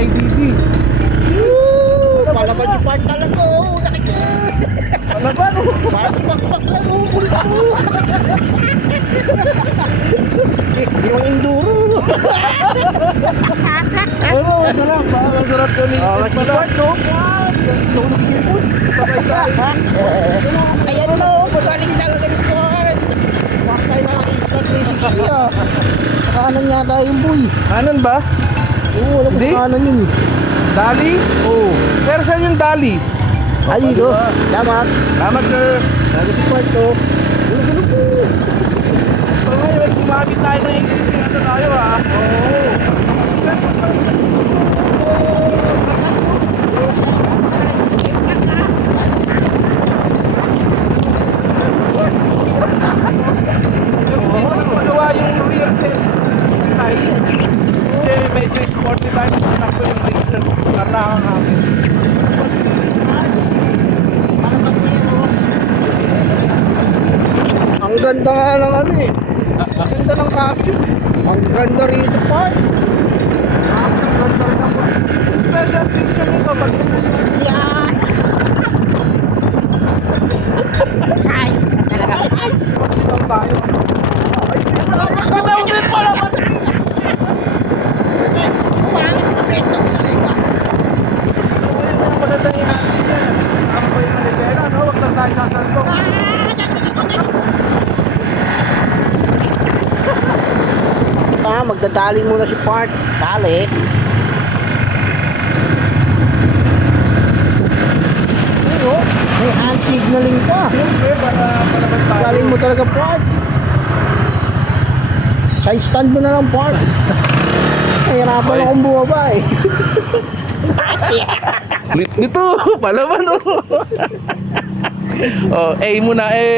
ABB. Palaban si Part talaga, oh. Nakikita. Palaban, oh. Parang pakpak lang, oh. Kulit mo. Yung enduro. Ano, masarap ba? Masarap yun. Si Part, no? Tulog din po. Ayan, no. Magaling talaga ni Part. Bakit tayo nakakita 360, ah. Kanan yata yung boy. Kanan ba? Oo, alam ko Hindi. kanan yun. Dali? Oo. Pero saan yung dali? Ay, dito. Salamat. Salamat, sir. Lagi si Part, oh. Gulo-gulo po. So ngayon, gumamit tayo ng ABB. Ano tayo, ha? Oo. Magawa yung rear set tayo. Kasi medyo sporty tayo. Takbo yung rear set. Para nakakapit. Ang ganda nga ng ano eh. Ang ganda ng caption. Ang ganda rito, Part. Ang ganda rin ako. Special feature nito pag Yan! Ayos ka talaga. lang tayo. Ay, bitaw din pala pati. Pangit na kwento ko sa ito. Magandang inatin niya. Ako ba yung malipera, no? Huwag lang tayo sasalto. Magdadaling muna si Part. Dali. Pero, may hand signaling pa. Siyempre, para naman tayo. Galing mo talaga, Part. Side stand mo na lang, Part. Nahirapan Oy. akong bumaba eh. Nito, palaban oh. Oh, A muna, A.